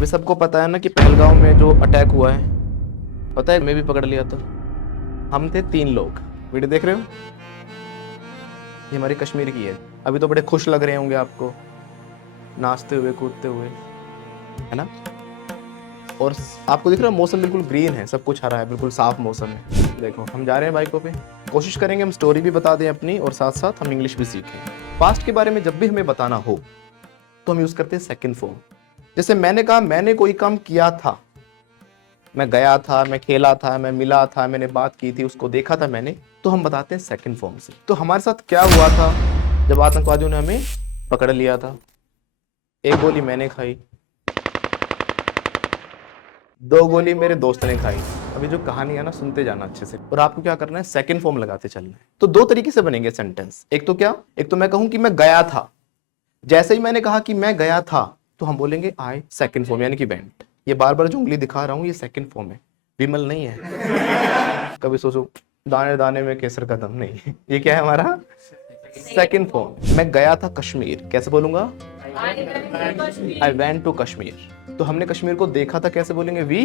अभी सबको पता है ना कि पहलगांव में जो अटैक हुआ है, पता है मैं भी पकड़ लिया था। हम थे 3 लोग। वीडियो देख रहे हो, ये हमारी कश्मीर की है। अभी तो बड़े खुश लग रहे होंगे आपको, नाचते हुए कूदते हुए, है ना। और आपको दिख रहा है मौसम बिल्कुल ग्रीन है, सब कुछ हरा है, बिल्कुल साफ मौसम है। देखो हम जा रहे हैं बाइकों पे, कोशिश करेंगे हम स्टोरी भी बता दें अपनी और साथ साथ हम इंग्लिश भी सीखें। पास्ट के बारे में जब भी हमें बताना हो तो हम यूज करते हैं सेकंड फॉर्म। जैसे मैंने कहा मैंने कोई काम किया था, मैं गया था, मैं खेला था, मैं मिला था, मैंने बात की थी, उसको देखा था मैंने, तो हम बताते हैं सेकंड फॉर्म से। तो हमारे साथ क्या हुआ था जब आतंकवादियों ने हमें पकड़ लिया था? एक गोली मैंने खाई, 2 गोली मेरे दोस्त ने खाई। अभी जो कहानी है ना, सुनते जाना अच्छे से, और आपको क्या करना है, सेकंड फॉर्म लगाते चलना है। तो 2 तरीके से बनेंगे सेंटेंस। एक तो क्या, एक तो मैं कहूं कि मैं गया था, जैसे ही मैंने कहा कि मैं गया था तो हम बोलेंगे आई, सेकंड फॉर्म यानी कि वेंट। ये बार बार जो उंगली दिखा रहा हूं ये सेकंड फॉर्म है, विमल नहीं है। कभी सोचो दाने दाने में केसर का दम, नहीं, ये क्या है हमारा सेकंड फॉर्म। मैं गया था कश्मीर, कैसे बोलूंगा, आई वेंट टू कश्मीर। तो हमने कश्मीर को देखा था, कैसे बोलेंगे, वी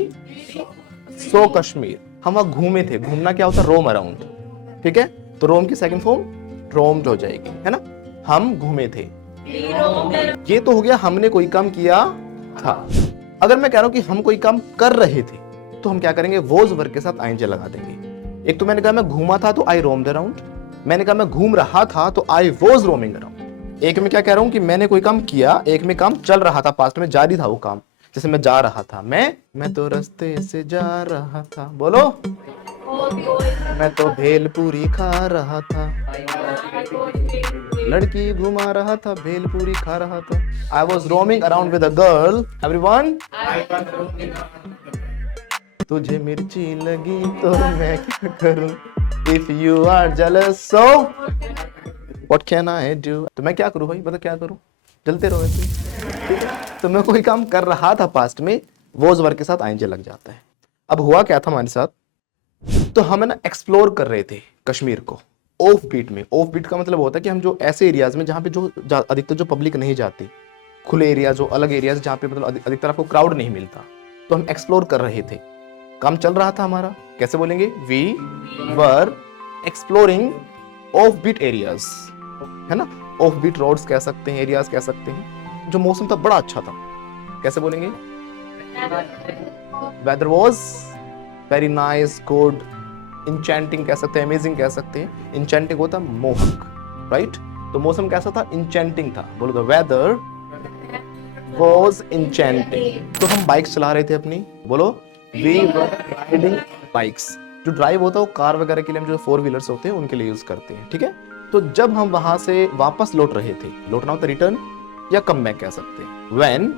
सो कश्मीर। हम वहां घूमे थे, घूमना क्या होता है, रोम अराउंड, ठीक है। तो रोम की सेकंड फॉर्म रोम्ड हो जाएगी, है ना। हम घूमे थे, ये तो हो गया हमने कोई काम किया था। अगर मैं कह रहा हूं कि हम कोई काम कर रहे थे तो हम क्या करेंगे, वोज वर्ग के साथ आईएनजी लगा देंगे। एक तो मैंने कहा मैं घूमा था तो आई रोम्ड अराउंड, मैंने कहा मैं घूम रहा था तो आई वॉज रोमिंग अराउंड। एक में क्या कह रहा हूं कि मैंने कोई काम किया, एक में काम चल रहा था, पास्ट में जारी था वो काम। जैसे मैं जा रहा था, मैं तो रास्ते से जा रहा था, बोलो, मैं तो भेलपूरी खा रहा था, लड़की घुमा रहा था, भेलपूरी खा रहा था। I was roaming around with a girl, everyone. तुझे मिर्ची लगी तो मैं क्या करूं, if you are jealous so what can I do. तो मैं क्या करूं भाई, बता क्या करूं, जलते रहो ऐसे। तो मैं कोई काम कर रहा था पास्ट में, वोज वर्ग के साथ आईएनजी लग जाता है। अब हुआ क्या था हमारे साथ, तो हम ना एक्सप्लोर कर रहे थे कश्मीर को ऑफ बीट में। ऑफ बीट का मतलब होता है कि हम जो ऐसे एरियाज में जहां पे जो अधिकतर जो पब्लिक नहीं जाती, खुले एरिया, जो अलग एरियाज जहां पे मतलब अधिकतर आपको क्राउड नहीं मिलता, तो हम एक्सप्लोर कर रहे थे, काम चल रहा था हमारा। कैसे बोलेंगे, we were exploring off beat areas, है ना। ऑफ बीट रोड्स कह सकते हैं, एरियाज कह सकते हैं। जो मौसम था बड़ा अच्छा था, कैसे बोलेंगे, weather was very nice, good. Enchanting कह सकते हैं, अमेजिंग कह सकते हैं। इंचेंटिंग होता है मोहक, राइट। तो मौसम कैसा था, इंचेंटिंग था। बोलो द वेदर वॉज इंचेंटिंग। तो हम बाइक चला रहे थे अपनी, बोलो वी वर राइडिंग बाइक्स। जो ड्राइव होता है वो कार वगैरह के लिए हम जो 4 व्हीलर्स होते हैं उनके लिए यूज करते हैं, ठीक है। तो जब हम वहां से वापस लौट रहे थे, लौटना होता रिटर्न या कम बैक कह सकते हैं, when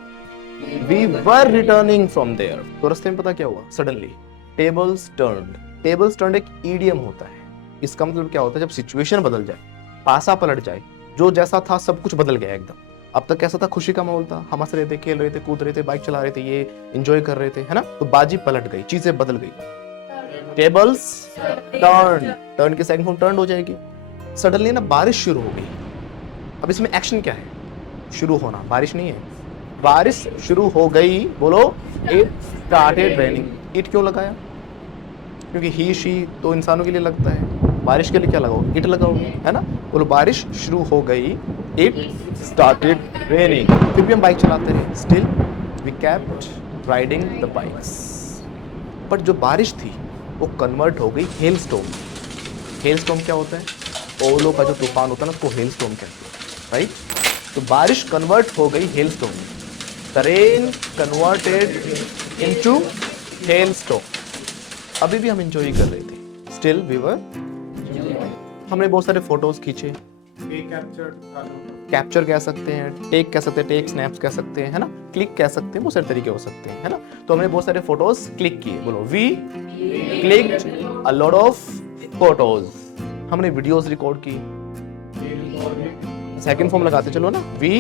we were returning from there, तो रास्ते में पता क्या हुआ, suddenly tables turned. Tables turned एक ईडियम होता है, इसका मतलब क्या होता है, जब सिचुएशन बदल जाए, पासा पलट जाए, जो जैसा था सब कुछ बदल गया एकदम। अब तक कैसा था, खुशी का माहौल था, हम हंस रहे थे, खेल रहे थे, कूद रहे थे, बाइक चला रहे थे, ये एंजॉय कर रहे थे, है ना। तो बाजी पलट गई, चीजें बदल गई, टेबल्स टर्न। टर्न की सेकंड फॉर्म टर्न हो जाएगी। सडनली ना बारिश शुरू हो गई। अब इसमें एक्शन क्या है, शुरू होना, बारिश नहीं है, बारिश शुरू हो गई। बोलो इट स्टार्टेड रेनिंग। इट क्यों लगाया, क्योंकि ही शी तो इंसानों के लिए लगता है, बारिश के लिए क्या लगाओ, इट लगाओगे, है ना। बोलो बारिश शुरू हो गई, इट स्टार्टेड रेनिंग। फिर भी हम बाइक चलाते रहे, still we kept riding the bikes. But जो बारिश थी वो कन्वर्ट हो गई हेल स्टॉर्म। हेल स्टॉर्म क्या होता है, ओलो का जो तूफान होता है ना, उसको हेल स्टॉर्म कहते हैं, राइट। तो बारिश कन्वर्ट हो गई hello storm, the rain converted into hello storm. अभी भी हम एंजॉय कर रहे थे, स्टिल वी वर। हमने बहुत सारे फोटोज खींचे, कैप्चर कह सकते हैं, टेक कह सकते हैं, टेक स्नैप्स कह सकते हैं, है ना, क्लिक कह सकते हैं, बहुत सारे तरीके हो सकते हैं, है ना। तो हमने बहुत सारे फोटोज क्लिक किए, बोलो we clicked a lot of photos. हमने वीडियोस रिकॉर्ड की, सेकंड फॉर्म लगाते चलो ना, वी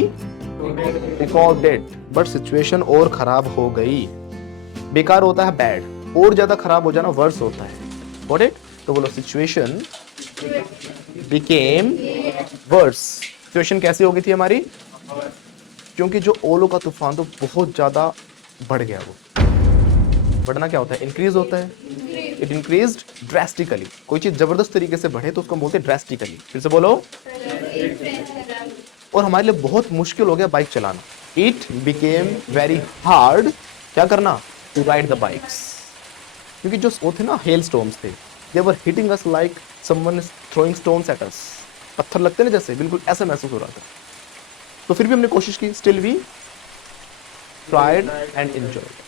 रिकॉर्डेड। बट सिचुएशन और खराब हो गई। बेकार होता है बैड, और ज्यादा खराब हो जाना वर्स होता है, गॉट इट। तो बोलो सिचुएशन बिकेम वर्स। सिचुएशन कैसी हो गई थी हमारी, क्योंकि जो ओलो का तूफान तो बहुत ज्यादा बढ़ गया वो। बढ़ना क्या होता है? इंक्रीज होता है। It increased drastically. कोई चीज जबरदस्त तरीके से बढ़े तो उसको बोलते हैं ड्रेस्टिकली। फिर से बोलो। और हमारे लिए बहुत मुश्किल हो गया बाइक चलाना। इट बिकेम वेरी हार्ड क्या करना? To ride the bikes. क्योंकि जो वो थे ना हेल स्टॉर्म्स थे, they were hitting us like someone is throwing stones at us. पत्थर लगते ना जैसे, बिल्कुल ऐसा महसूस हो रहा था। तो फिर भी हमने कोशिश की, still we tried and enjoyed.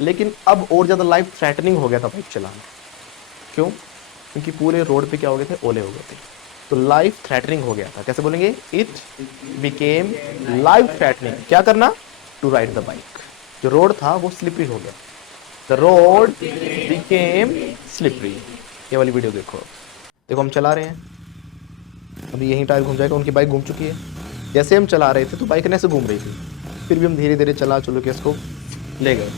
लेकिन अब और ज्यादा लाइफ थ्रेटनिंग हो गया था बाइक चलाना। क्यों? क्योंकि पूरे रोड पे क्या हो गए थे? ओले हो गए थे। तो लाइफ थ्रेटनिंग हो गया था। कैसे बोलेंगे? It became life threatening. क्या करना? To ride the bike. जो रोड था वो स्लिपरी हो गया। The road became slippery. ये वाली वीडियो देखो। देखो हम चला रहे हैं, अभी यही टायर घूम जाएगा। उनकी बाइक घूम चुकी है। जैसे हम चला रहे थे तो बाइक ऐसे घूम रही थी, फिर भी हम धीरे धीरे चला चलो के इसको ले गए।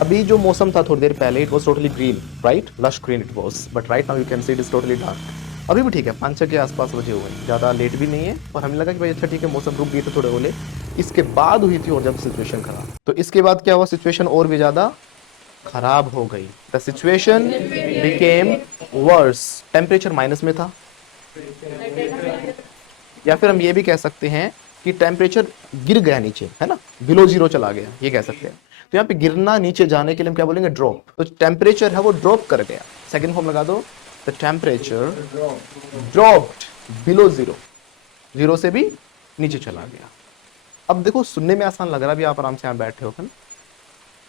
अभी जो मौसम था थोड़ी देर पहले, it was totally green, right? Lush green it was, but right now you can see it is totally dark. अभी भी ठीक है, 5-6 के आसपास बजे हुए हैं, ज़्यादा लेट भी नहीं है। और हमें लगा कि भाई अच्छा ठीक है, मौसम रुक गई तो थोड़े ओले। इसके बाद हुई थी और जब सिचुएशन खराब। तो इसके बाद क्या हुआ? सिचुएशन और भी ज़्यादा खराब हो गई। The situation became worse. Temperature minus में था, या फिर हम ये भी कह सकते हैं कि टेम्परेचर गिर गया नीचे, है ना? बिलो जीरो चला गया, ये कह सकते हैं। तो यहाँ पे गिरना, नीचे जाने के लिए हम क्या बोलेंगे? ड्रॉप। तो टेम्परेचर है वो ड्रॉप कर गया। सेकंड फॉर्म लगा दो, the temperature dropped below zero. Zero से भी नीचे चला गया। अब देखो, सुनने में आसान लग रहा है, अभी आप आराम से यहाँ बैठे हो, है ना?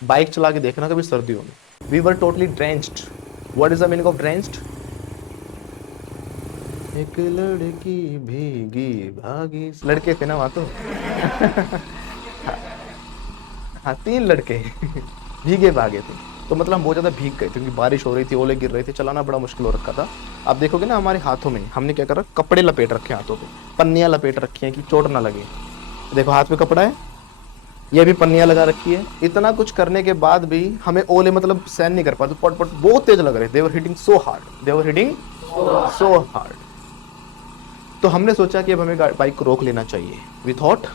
बाइक चला के देखना कभी सर्दियों में। We were totally drenched. What is the meaning of drenched? एक लड़की भीगी भागी। लड़के थे ना वहां तो हाँ 3 लड़के भीगे भागे थे। तो मतलब हम बहुत ज्यादा भीग गए थे, क्योंकि बारिश हो रही थी, ओले गिर रहे थे, चलाना बड़ा मुश्किल हो रखा था। आप देखोगे ना हमारे हाथों में हमने क्या करा? कपड़े लपेट रखे हाथों पे, पन्नियां लपेट रखी हैं कि चोट ना लगे। देखो हाथ में कपड़ा है, ये भी पन्नियां लगा रखी है। इतना कुछ करने के बाद भी हमें ओले मतलब सहन नहीं कर पाते, पट पट बहुत तेज लग रहे। दे were hitting so hard, they were hitting so hard. तो हमने सोचा कि अब हमें बाइक को रोक लेना चाहिए। वी थॉट,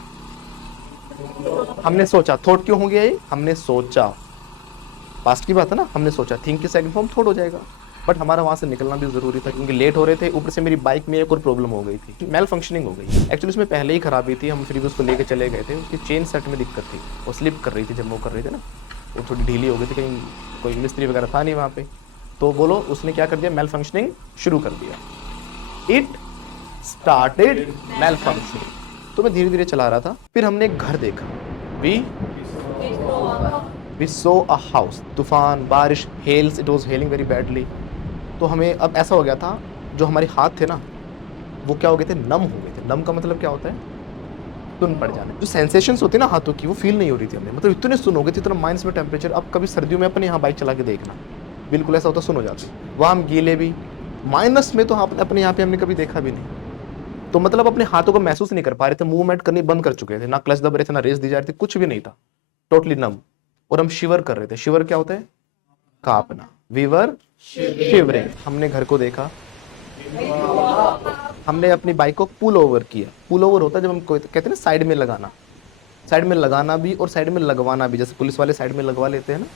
हमने सोचा। थॉट क्यों हो गया ये? हमने सोचा, पास्ट की बात है ना। हमने सोचा, थिंक की सेकंड फॉर्म थॉट हो जाएगा। बट हमारा वहां से निकलना भी जरूरी था, क्योंकि लेट हो रहे थे। ऊपर से मेरी बाइक में एक और प्रॉब्लम हो गई थी, मेल फंक्शनिंग हो गई। एक्चुअली उसमें पहले ही खराबी थी, हम फिर भी उसको लेके चले गए थे। उसकी चेन सेट में दिक्कत थी, वो स्लिप कर रही थी जब वो कर रही थी ना, वो थोड़ी ढीली हो गई थी। कहीं कोई मिस्त्री वगैरह था नहीं वहाँ पे, तो बोलो उसने क्या कर दिया? मेल फंक्शनिंग शुरू कर दिया। It started malfunctioning. तो मैं धीरे धीरे चला रहा था, फिर हमने एक घर देखा। We saw a house. तूफान, बारिश, hails, it was hailing very badly. तो हमें अब ऐसा हो गया था, जो हमारे हाथ थे ना वो क्या हो गए थे? नम हो गए थे। नम का मतलब क्या होता है? सुन पड़ जाने। जो सेंसेशंस होती है ना हाथों की, वो फील नहीं हो रही थी हमें। मतलब इतने सुन हो गए थे, इतना माइनस में टेम्परेचर। अब कभी सर्दियों में अपने यहाँ बाइक चला के देखना, बिल्कुल ऐसा होता, सुन हो जाती। वहाँ हम गीले भी, माइनस में तो अपने यहाँ पे हमने कभी देखा भी नहीं। तो मतलब अपने हाथों को महसूस नहीं कर पा रहे थे, मूवमेंट करनी बंद कर चुके थे, ना क्लच दब रहे थे, ना रेस दी जा रही थी, कुछ भी नहीं था, टोटली नम। और हम शिवर कर रहे थे। शिवर क्या होता है? कांपना। We were shivering. हमने घर को देखा, हमने अपनी बाइक को पुल ओवर किया। पुल ओवर होता है जब हम कहते हैं ना साइड में लगाना। साइड में लगाना भी और साइड में लगवाना भी, जैसे पुलिस वाले साइड में लगवा लेते हैं ना,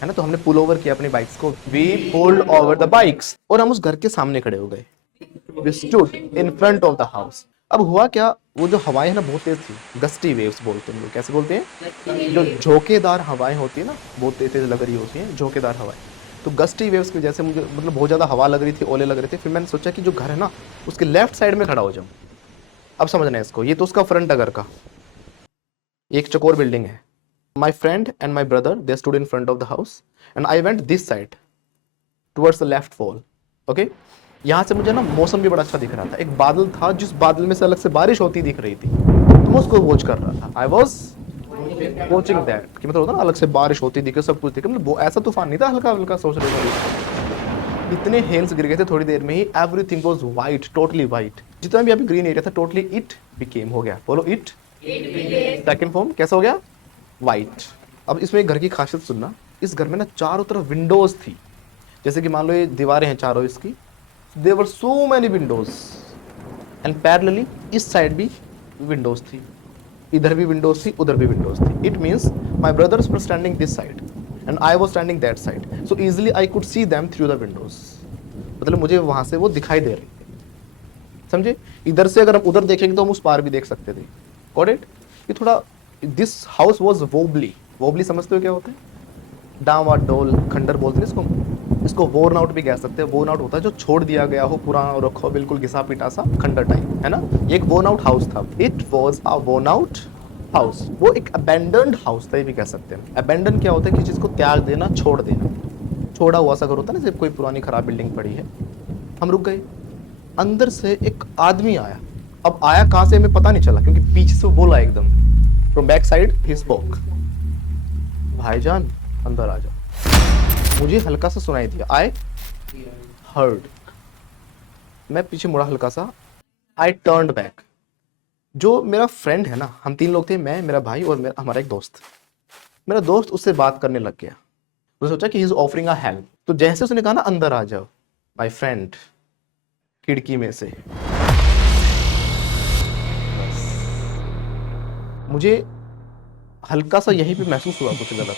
है ना? तो हमने पुल ओवर किया अपनी बाइक्स को। We pulled over the bikes. और हम उस घर के सामने खड़े हो गए। We stood in front of the house. अब हुआ क्या? वो जो हवाएं है ना बहुत तेज थी, गस्टी वेव्स बोलते हैं लोग। कैसे बोलते हैं? जो झोंकेदार हवाएं होती है ना, बहुत तेज तेज लग रही होती हैं झोंकेदार हवाएं। तो गस्टी वेव्स की वजह से मुझे मतलब बहुत ज़्यादा हवा लग रही थी, ओले लग रहे थे। फिर मैंने सोचा कि जो घर है ना उसके लेफ्ट साइड में खड़ा हो जाऊं। अब समझना है इसको, ये तो उसका फ्रंट है घर का, एक चकोर बिल्डिंग है। My friend and my brother they stood in front of the house and I went this side towards the left wall. Okay, यहाँ से मुझे ना मौसम भी बड़ा अच्छा दिख रहा था। एक बादल था, जिस बादल में से अलग से बारिश होती दिख रही थी, तो मैं उसको वॉच कर रहा था। आई वॉज वॉचिंग दैट, कि मतलब होता ना अलग से बारिश होती दिखे, सब कुछ दिखे। मतलब ऐसा तूफान नहीं था, हल्का हल्का सोच रहे थे। इतने हेल्स गिर गए थे थोड़ी देर में ही। Everything was white, totally white. जितना भी अभी ग्रीन एरिया था, टोटली इट बिकेम हो गया। बोलो इट। सेकंड फॉर्म कैसा हो गया? वाइट। अब इसमें एक घर की खासियत सुनना, इस घर में ना चारों तरफ विंडोज थी। जैसे कि मान लो ये दीवारें हैं चारों इसकी, there were so many windows and parallelly इस साइड भी विंडोज थी। इधर भी विंडोज थी, उधर भी विंडोज थी. It means my brothers were standing this side and I was standing that side, so easily I could see them through the windows. मतलब मुझे वहां से वो दिखाई दे रही थी, समझे. इधर से अगर हम उधर देखेंगे तो हम उस पार भी देख सकते थे. Got it. ये थोड़ा, this house was wobbly. Wobbly समझते हो क्या होता है? डावाडोल, खंडर बोलते हैं इसको वोर्न आउट भी कह सकते हैं. वोर्न आउट होता है जो छोड़ दिया गया हो, पुराना हो रखा हो, बिल्कुल घिसा पिटा सा खंडर टाइप, है ना. ये एक वोर्न आउट हाउस था. It was a worn out house. वो एक अबेंडन्ड हाउस था, ये भी कह सकते हैं. अबेंडन क्या होता है? किसी चीज को त्याग देना, छोड़ देना. छोड़ा हुआ सा घर होता है ना, जब कोई पुरानी खराब बिल्डिंग पड़ी है. हम रुक गए. अंदर से एक आदमी आया. अब आया कहां से हमें पता नहीं चला, क्योंकि पीछे से बोला एकदम, from back side he spoke, भाईजान अंदर आ जाओ. मुझे हल्का सा सुनाई दिया. I heard. मैं पीछे मुड़ा हल्का सा. आई टर्न्ड बैक. जो मेरा फ्रेंड है ना, हम 3 लोग थे, मैं, मेरा भाई और हमारा एक दोस्त. मेरा दोस्त उससे बात करने लग गया. उसने सोचा कि he is offering a help. तो जैसे उसने कहा ना अंदर आ जाओ, माय फ्रेंड खिड़की में से, मुझे हल्का सा यहीं पे महसूस हुआ कुछ गलत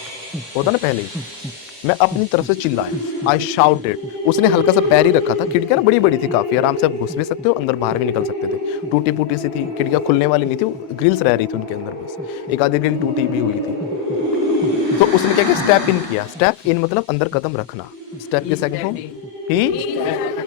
होता ना. पहले ही मैं अपनी तरफ से चिल्लाया. I shouted. उसने हल्का सा पैर ही रखा था. खिड़कियां ना बड़ी बड़ी थी काफी, आराम से आप घुस भी सकते हो, अंदर बाहर भी निकल सकते थे. टूटी फूटी सी थी, खिड़कियां खुलने वाली नहीं थी, ग्रिल्स रह रही थी उनके अंदर, बस एक आधी ग्रिल टूटी भी हुई थी. तो उसने क्या किया? स्टेप इन किया. स्टेप इन मतलब अंदर कदम रखना. स्टेप के second form he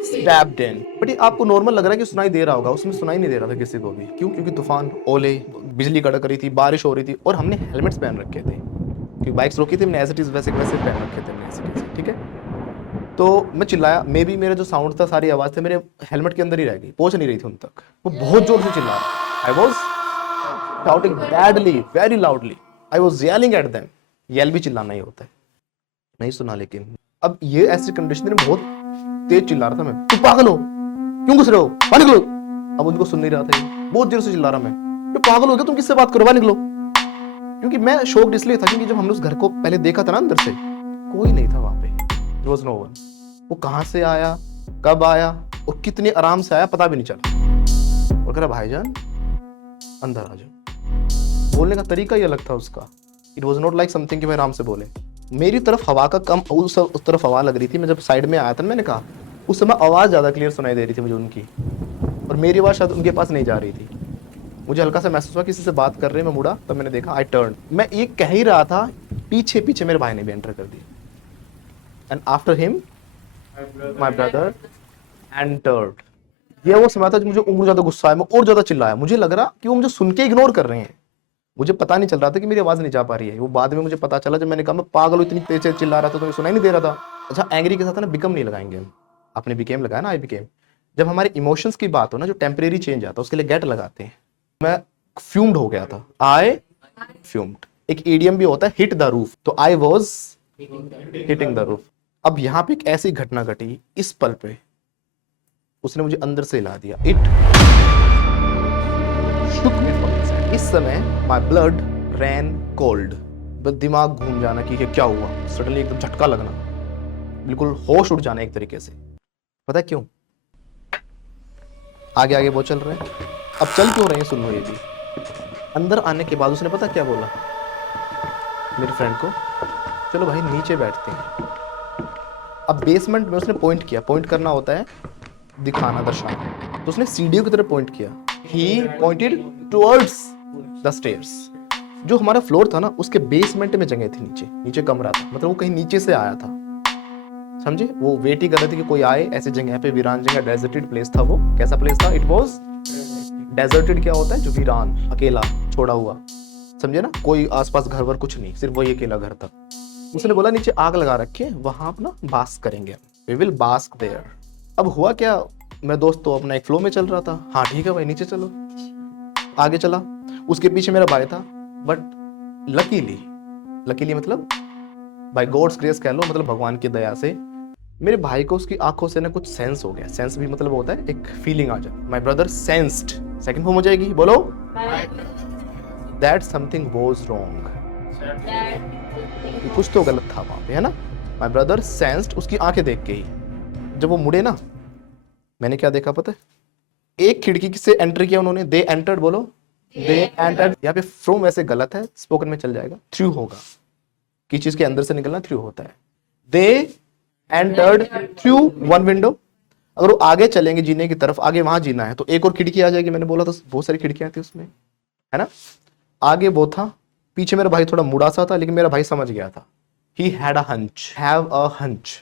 stepped in. But ये आपको नॉर्मल लग रहा है कि सुनाई दे रहा होगा, उसमें सुनाई नहीं दे रहा था किसी को भी. क्यों? क्योंकि तूफान, ओले, बिजली कड़क रही थी, बारिश हो रही थी, और हमने हेलमेट्स पहन रखे थे क्योंकि बाइक्स रोकी थी हमने, एज इट इज वैसे वैसे पहन रखे थे हमने, ऐसे कैसे. ठीक है. तो मैं चिल्लाया. मे बी मेरा जो साउंड था, सारी आवाज थे मेरे हेलमेट के अंदर ही रह गई, पहुंच नहीं रही थी उन तक. वो बहुत जोर से चिल्ला रहा. I was shouting badly, very loudly. I was yelling at them. Yell भी चिल्लाना ही होता है. नहीं सुना. लेकिन अब ये ऐसी कंडीशन में बहुत तेज चिल्ला रहा था मैं. तुम पागल हो, क्यों घुस रहे हो, बाहर निकलो. अब उनको सुन नहीं रहा था. ये बहुत देर से चिल्ला रहा. मैं पागल हो गया, तुम किससे बात करो, बाहर निकलो. क्योंकि मैं शॉक्ड इसलिए था क्योंकि जब हमने उस घर को पहले देखा था ना, अंदर से कोई नहीं था वहां पे. There was no one. वो कहां से आया, कब आया और कितने आराम से आया पता भी नहीं चला. और कह रहा भाईजान अंदर आ जाओ. बोलने का तरीका ही अलग था उसका. It was not like something कि मैं आराम से बोले. मेरी तरफ हवा का कम, उस तरफ हवा लग रही थी. मैं जब साइड में आया था, मैंने कहा उस समय आवाज ज्यादा क्लियर सुनाई दे रही थी मुझे उनकी, और मेरी आवाज शायद उनके पास नहीं जा रही थी. मुझे हल्का सा महसूस हुआ किसी से बात कर रहे हैं. मैं मुड़ा, तब मैंने देखा. I turn. मैं ये कह ही रहा था, पीछे पीछे मेरे भाई ने भी एंटर कर दिया. And after him my brother entered. ये वो समय था जब मुझे और ज्यादा गुस्सा आया. मैं और ज्यादा चिल्लाया. मुझे लग रहा कि वो मुझे सुन के इग्नोर कर रहे हैं. मुझे पता नहीं चल रहा था कि मेरी आवाज नहीं जा पा रही है. वो बाद में मुझे पता चला जब मैंने कहा मैं पागल हूं, इतनी तेज चिल्ला रहा था तो सुनाई नहीं दे रहा था. अच्छा, एंग्री के साथ ना बिकम नहीं लगाएंगे हम. आपने बिकेम लगाया ना, आई बिकेम. जब हमारे इमोशंस की बात हो ना, जो टेम्परेरी चेंज आता है, उसके लिए गेट लगाते हैं. मैं फ्यूम्ड हो गया था. आई फ्यूम्ड. एक ईडियम भी होता है, हिट द रूफ. तो I was hitting the roof. अब यहाँ पे एक ऐसी घटना घटी इस पल पे, उसने मुझे अंदर से हिला दिया. It Shuk me from inside. इस समय माय ब्लड रैन कोल्ड. दिमाग घूम जाना कि क्या हुआ. सडनली एकदम झटका लगना, बिल्कुल होश उड़ जाना एक तरीके से. पता है क्यों? आगे आगे वो चल रहे हैं. अब चल क्यों रहे हैं सुनो. ये भी अंदर आने के बाद उसने पता क्या बोला मेरे फ्रेंड को, चलो भाई नीचे बैठते हैं. अब बेसमेंट में उसने पॉइंट किया. पॉइंट करना होता है दिखाना, दर्शाना. तो उसने सीढ़ियों की तरफ पॉइंट किया. ही पॉइंटेड टुवर्ड्स द स्टेयर्स. जो हमारा फ्लोर था ना, उसके बेसमेंट में जगह थी, नीचे नीचे कमरा था. मतलब वो कहीं नीचे से आया था, समझे. वो वेट ही कर रहे थे कि कोई आए. ऐसी जगह पे, वीरान जगह, डेजर्टेड प्लेस था वो. कैसा प्लेस था? It was deserted. क्या होता है? जो वीरान, अकेला, छोड़ा हुआ, समझे ना. कोई आसपास घर वर कुछ नहीं, सिर्फ वही अकेला घर था. उसने बोला नीचे आग लगा रखे, वहां अपना बास्क करेंगे, वी विल बास्क देयर. अब हुआ क्या, मैं दोस्त तो अपना एक फ्लो में चल रहा था. हाँ ठीक है भाई नीचे चलो. आगे चला. उसके पीछे मेरा भाई था. बट लकीली मतलब बाय गॉड्स ग्रेस कह लो, मतलब भगवान की दया से मेरे भाई को उसकी आंखों से ना कुछ सेंस हो गया. सेंस भी मतलब होता है एक फीलिंग आ जाए. My brother sensed. Second form हो जाएगी, बोलो. That something was wrong. कुछ तो गलत था वहां पे, है ना. My brother sensed. उसकी आंखें देख के ही जब वो मुड़े ना, मैंने क्या देखा पता है? एक खिड़की से एंटर किया उन्होंने. दे एंटर्ड, बोलो. दे एंटर्ड, यहाँ पे फ्रॉम वैसे गलत है, स्पोकन में चल जाएगा, थ्रू होगा, किसी चीज के अंदर से निकलना थ्रू होता है। They entered through one window, अगर वो आगे चलेंगे जीने की तरफ, आगे वहां जीना है तो एक और खिड़की आ जाएगी, मैंने बोला तो बहुत सारी खिड़कियां थी उसमें, है ना। आगे वो था, पीछे मेरा भाई थोड़ा मुड़ा सा था, लेकिन मेरा भाई समझ गया था। ही had a hunch, have a hunch,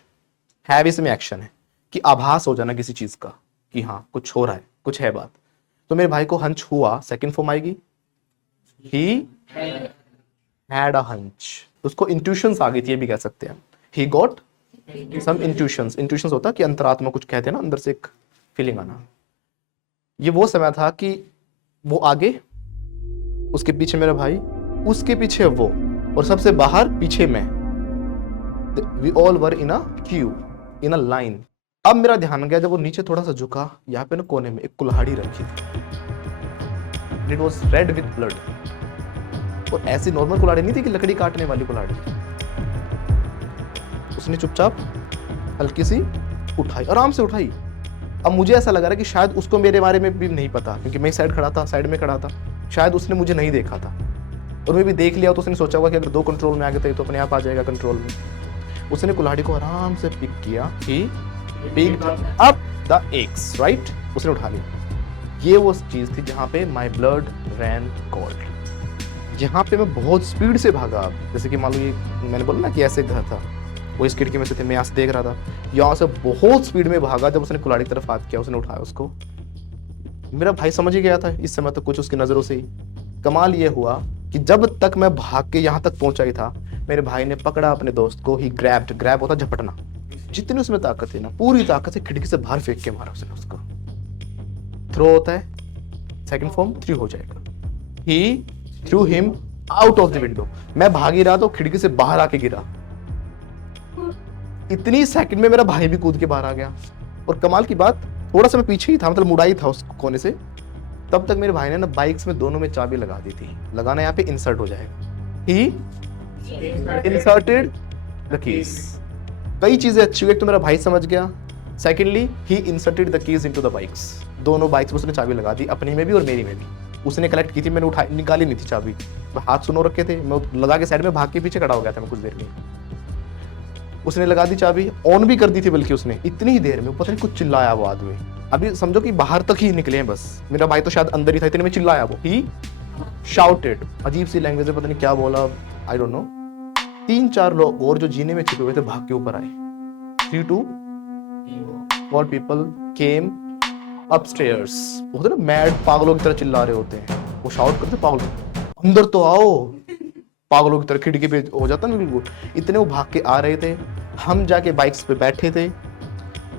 have इसमें एक्शन है कि आभास हो जाना किसी चीज का कि हाँ कुछ हो रहा है, कुछ है बात। तो मेरे भाई को हंच हुआ, सेकंड फॉर्म आएगी ही हैड अ हंच, उसको इंट्यूशंस आ गई थी, ये भी कह सकते हैं। He got some intuitions, intuitions होता है कि अंतरात्मा कुछ कहते हैं ना, अंदर से एक फीलिंग आना। ये वो समय था कि वो आगे, उसके पीछे मेरा भाई, उसके पीछे वो, और सबसे बाहर पीछे मैं। We all were in a queue, in a line. अब मेरा ध्यान गया जब वो नीचे थोड़ा सा झुका, यहाँ पे ना कोने में एक कुल्हाड़ी रखी थी, It was red with blood. और ऐसी नॉर्मल कुल्हाड़ी नहीं थी कि लकड़ी काटने वाली कुल्हाड़ी। उसने चुपचाप हल्की सी उठाई, आराम से उठाई। अब मुझे ऐसा लग रहा है कि शायद उसको मेरे बारे में भी नहीं पता, क्योंकि मैं साइड खड़ा था, साइड में खड़ा था, शायद उसने मुझे नहीं देखा था, और मैं भी देख लिया तो उसने सोचा होगा कि अगर दो कंट्रोल में आ गए तो अपने आप आ जाएगा कंट्रोल में। उसने कुल्हाड़ी को आराम से पिक किया, he picked up the eggs, right, उसने उठा लिया। ये वो चीज थी जहां पे माय ब्लड रैन कोल्ड, जहां पे मैं बहुत स्पीड से भागा। जैसे कि मान लो ये मैंने बोला ना कि ऐसे घर था, वो इस खिड़की में से थे, मैं यहाँ से देख रहा था, यहाँ से बहुत स्पीड में भागा। जब उसने कुल्हाड़ी तरफ हाथ किया, उसने उठाया उसको, मेरा भाई समझ ही गया था इस समय तो कुछ उसकी नजरों से ही। कमाल ये हुआ कि जब तक मैं भाग के यहाँ तक पहुंचा ही था, मेरे भाई ने पकड़ा अपने दोस्त को, ही ग्रैब्ड, ग्रैब होता झपटना, जितनी उसमें ताकत थी ना, पूरी ताकत से खिड़की से बाहर फेंक के मारा उसने उसको। थ्रो होता है, सेकंड फॉर्म थ्रू हो जाएगा, he threw him out of the window. मैं भाग ही रहा तो खिड़की से बाहर आके गिरा, इतनी सेकंड में मेरा भाई भी कूद के बाहर आ गया। और कमाल की बात, थोड़ा सा मैं पीछे ही था, मतलब मुड़ा ही था उस कोने से, तब तक मेरे भाई ने ना बाइक्स में दोनों में चाबी लगा दी थी। लगाना यहाँ पे इंसर्ट हो जाएगा, ही इंसर्टेड द कीज। कई चीजें अच्छी हुई, एक तो मेरा भाई समझ गया, secondly he inserted the keys into the bikes. दोनों बाइक्स में उसने चाबी लगा दी, अपनी में भी और मेरी में भी। उसने कलेक्ट की थी, मैंने उठा निकाली नहीं थी चाबी, हाथ सुनो रखे थे, मैं लगा के साइड में भाग के पीछे खड़ा हो गया था मैं कुछ देर में। उसने लगा दी चाबी, ऑन भी कर दी थी बल्कि उसने, इतनी ही देर में पता नहीं कुछ चिल्लाया वो आदमी। अभी समझो कि बाहर तक ही निकले हैं बस, मेरा भाई तो शायद अंदर ही था, इतने में चिल्लाया वो, ही शाउटेड, अजीब सी लैंग्वेज में पता नहीं क्या बोला, आई डोंट नो। 3-4 लोग और जो जीने में छिपे हुए थे भाग के ऊपर आए। 3 to 4 people came upstairs। वो होते ना मैड, पागलों की तरह चिल्ला रहे होते हैं, वो शाउट करते पागलों, अंदर तो आओ, पागलों की तरह खिड़की पे हो जाता ना बिल्कुल। इतने वो भाग के आ रहे थे, हम जाके बाइक्स पे बैठे थे।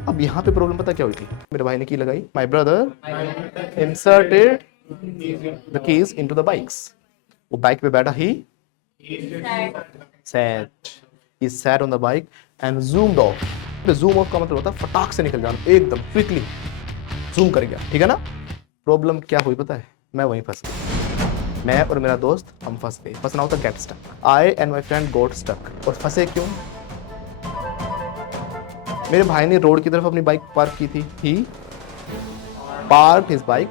अब यहाँ पे प्रॉब्लम पता क्या हुई थी, मेरे भाई ने की लगाई, my brother inserted the keys into the bikes. वो बाइक पे बैठा, ही sat on the bike and zoomed off। Zoom of का मतलब होता है फटाक से निकल जाना, एकदम क्विकली जूम कर गया, ठीक है ना। प्रॉब्लम क्या हुई पता है, मैं वहीं फंस गया, मैं और मेरा दोस्त हम फंस गए। फंसना होता get stuck, I and my friend got stuck. और फंसे क्यों, मेरे भाई ने रोड की तरफ अपनी बाइक पार्क की थी, he park his bike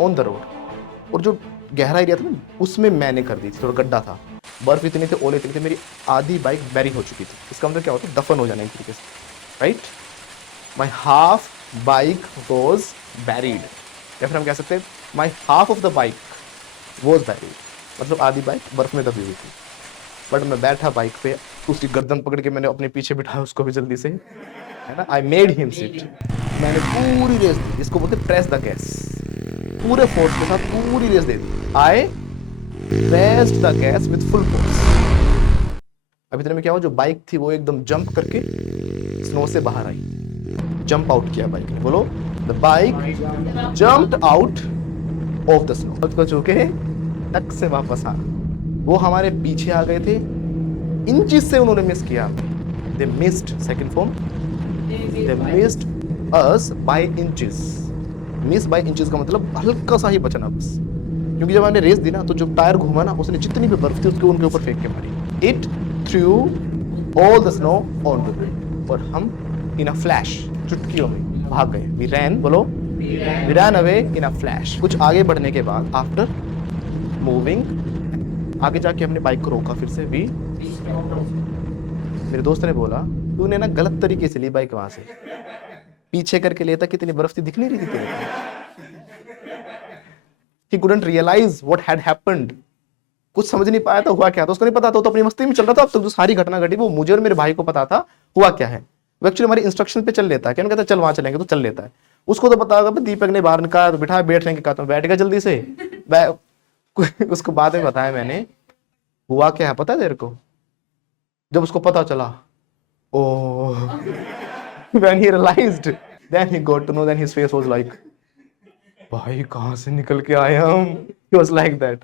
on the road, और जो गहरा एरिया था ना उसमें मैंने कर दी थी, थोड़ा गड्ढा था, बर्फ इतनी थी, ओले इतनी थे, मेरी आधी बाइक बैरी हो चुकी थी। इसका मतलब क्या होता है, दफन हो जाना एक तरीके से, right. My half bike was buried, या फिर हम कह सकते हैं my half of the bike was buried, मतलब आधी बाइक बर्फ में दबी हुई थी। बट मैं बैठा बाइक पे, उसकी गर्दन पकड़ के मैंने अपने पीछे बिठाया उसको भी जल्दी से, है ना। आई मेड हिम सिट, मैंने पूरी रेस दी, इसको बोलते प्रेस द गैस, पूरे फोर्स के साथ पूरी रेस दे दी। I pressed the gas with full force. अभी इतने में क्या हुआ, जो बाइक थी वो एकदम जंप करके स्नो से बाहर आई, जंप आउट किया बाइक ने, बोलो the bike jumped out of the snow. उसको चूके टक से वापस आ, वो हमारे पीछे आ गए थे, इंचेस से उन्होंने मिस किया, they missed, second form they missed us by inches. Miss by inches का मतलब हल्का सा ही बचना बस, क्योंकि जब हमने रेस दी ना तो जो टायर घूमा ना, उसने जितनी भी बर्फ थी उसको उनके ऊपर फेंक के मारी। It through all the snow on the ground, और हम इन अ फ्लैश, चुटकियों में भाग गए। वी रैन, बोलो we ran away in a flash. कुछ आगे बढ़ने के बाद, आफ्टर मूविंग। आगे जाके हमने बाइक को रोका, फिर से वी। मेरे दोस्त ने बोला तूने ना गलत तरीके से ली बाइक, वहां से पीछे करके लेता, कितनी बर्फ थी, दिख नहीं रही थी तेरे को। He couldn't realize what had happened। कुछ समझ नहीं पाया था हुआ क्या था, उसको नहीं पता था, तो अपनी मस्ती में चल रहा था। अब तक जो सारी घटना घटी वो मुझे और मेरे भाई को पता था हुआ क्या है। वो एक्चुअली हमारी इंस्ट्रक्शन पे चल लेता है, क्या कहता है चल वहां चलेंगे, तो चल लेता है। उसको तो पता होगा, दीपक ने बाहर निकाला तो बिठा, बैठ रहेंगे, कहता हूँ बैठ गया जल्दी से। उसको बाद में बताया मैंने हुआ क्या है पता है तेरे को। जब उसको पता चला, ओह, when he realized, then he got to know, then his face was like, भाई कहाँ से निकल के आए हम। He was like that।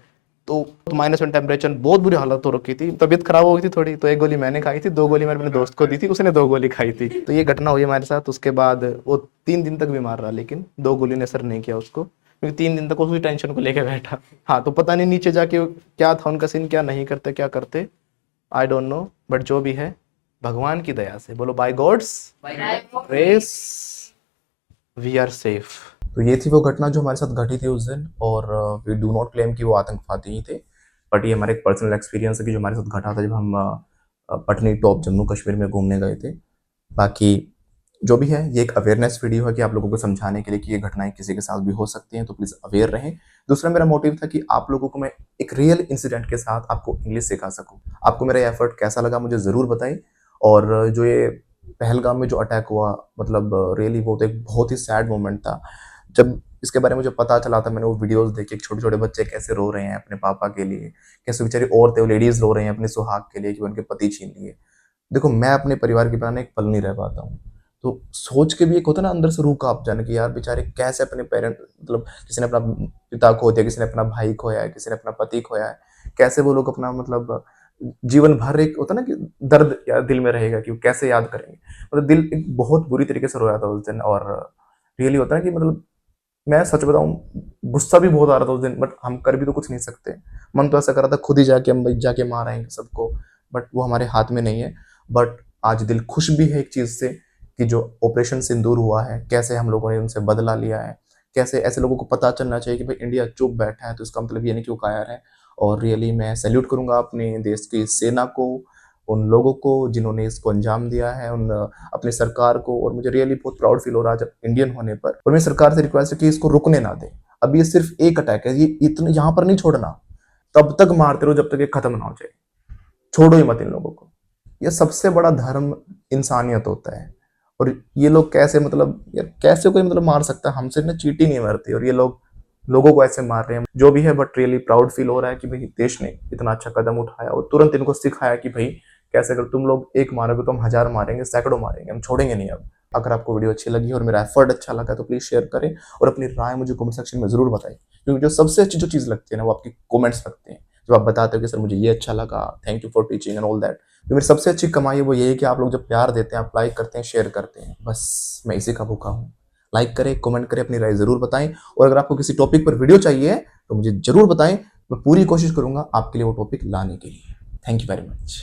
तो -1 टेम्परेचर, बहुत बुरी हालत हो रखी थी, तबीयत खराब हो गई थी थोड़ी। तो 1 गोली मैंने खाई थी, 2 गोली मैंने अपने दोस्त को दी थी, उसने 2 गोली खाई थी। तो ये घटना हुई हमारे साथ। उसके बाद वो 3 दिन तक बीमार रहा, लेकिन 2 गोली ने असर नहीं किया उसको, क्योंकि 3 दिन तक उसी टेंशन को लेके बैठा। हाँ, तो पता नहीं नीचे जाके क्या था उनका सीन, क्या नहीं करते, क्या करते, आई डोंट नो। बट जो भी है भगवान की दया से, बोलो by God's grace we are safe. तो ये थी वो घटना जो हमारे साथ घटी थी उस दिन। और वी डू नॉट क्लेम कि वो आतंकवादी ही थे, बट ये हमारे एक पर्सनल एक्सपीरियंस है कि जो हमारे साथ घटा था जब हम पटनी टॉप जम्मू कश्मीर में घूमने गए थे। बाकी जो भी है ये एक अवेयरनेस वीडियो है कि आप लोगों को समझाने के लिए कि ये घटनाएं किसी के साथ भी हो सकती हैं, तो प्लीज़ अवेयर रहें। दूसरा मेरा मोटिव था कि आप लोगों को मैं एक रियल इंसिडेंट के साथ आपको इंग्लिश सिखा सकूं। आपको मेरा एफर्ट कैसा लगा मुझे ज़रूर बताएं। और जो ये पहलगाम में जो अटैक हुआ, मतलब रियली वो तो एक बहुत ही सैड मोमेंट था। जब इसके बारे में मुझे पता चला था, मैंने वो वीडियोस देखे, छोटे छोटे बच्चे कैसे रो रहे हैं अपने पापा के लिए, कैसे बेचारी औरतें वो लेडीज रो रहे हैं अपने सुहाग के लिए कि उनके पति छीन लिए। देखो मैं अपने परिवार के बिना एक पल नहीं रह पाता हूँ, तो सोच के भी एक होता है ना अंदर से रूह कांप जाने की, यार बेचारे कैसे अपने पेरेंट, मतलब किसी ने अपना पिता खो दिया, किसी ने अपना भाई खोया है, किसी ने अपना पति खोया है, कैसे वो लोग अपना मतलब जीवन भर एक होता है ना कि दर्द या दिल में रहेगा कि वो कैसे याद करेंगे। मतलब दिल एक बहुत बुरी तरीके से रोया था उस दिन। और रियली होता है कि मतलब मैं सच बताऊं गुस्सा भी बहुत आ रहा था उस दिन, बट हम कर भी तो कुछ नहीं सकते। मन तो ऐसा कर रहा था खुद ही जाके हम जाके मार आएंगे सबको, बट वो हमारे हाथ में नहीं है। बट आज दिल खुश भी है एक चीज से कि जो ऑपरेशन सिंदूर हुआ है, कैसे हम लोगों ने उनसे बदला लिया है। कैसे ऐसे लोगों को पता चलना चाहिए कि भाई इंडिया चुप बैठा है तो इसका मतलब ये नहीं कि वो कायर है। और रियली मैं सैल्यूट करूंगा अपने देश की सेना को, उन लोगों को जिन्होंने इसको अंजाम दिया है, उन अपनी सरकार को। और मुझे रियली बहुत प्राउड फील हो रहा है आज इंडियन होने पर। और मैं सरकार से रिक्वेस्ट है कि इसको रुकने ना दे। अब ये सिर्फ एक अटैक है, ये इतने यहाँ पर नहीं छोड़ना, तब तक मारते रहो जब तक ये खत्म ना हो जाए। छोड़ो ही मत इन लोगों को। ये सबसे बड़ा धर्म इंसानियत होता है। और ये लोग कैसे मतलब यार कैसे कोई मतलब मार सकता है, हमसे ना चींटी नहीं मरती और ये लोग लोगों को ऐसे मार रहे हैं। जो भी है बट रियली प्राउड फील हो रहा है कि भाई देश ने इतना अच्छा कदम उठाया और तुरंत इनको सिखाया कि भाई कैसे अगर तुम लोग एक मारोगे तो हम 1000 मारेंगे, सैकड़ों मारेंगे, हम छोड़ेंगे नहीं। अब अगर आपको वीडियो अच्छी लगी और मेरा एफर्ट अच्छा लगा तो प्लीज शेयर करें और अपनी राय मुझे कमेंट सेक्शन में जरूर बताएं, क्योंकि जो सबसे अच्छी जो चीज लगती है ना वो आपकी कमेंट्स लगते हैं। जब आप बताते हो कि सर मुझे ये अच्छा लगा, thank you for teaching and all that, तो मेरी सबसे अच्छी कमाई है वो ये है कि आप लोग जब प्यार देते हैं, आप लाइक करते हैं, शेयर करते हैं, बस मैं इसी का भूखा हूँ। लाइक करें, कमेंट करें, अपनी राय जरूर बताएं। और अगर आपको किसी टॉपिक पर वीडियो चाहिए तो मुझे जरूर बताएं, मैं पूरी कोशिश करूंगा आपके लिए वो टॉपिक लाने के लिए। Thank you very much.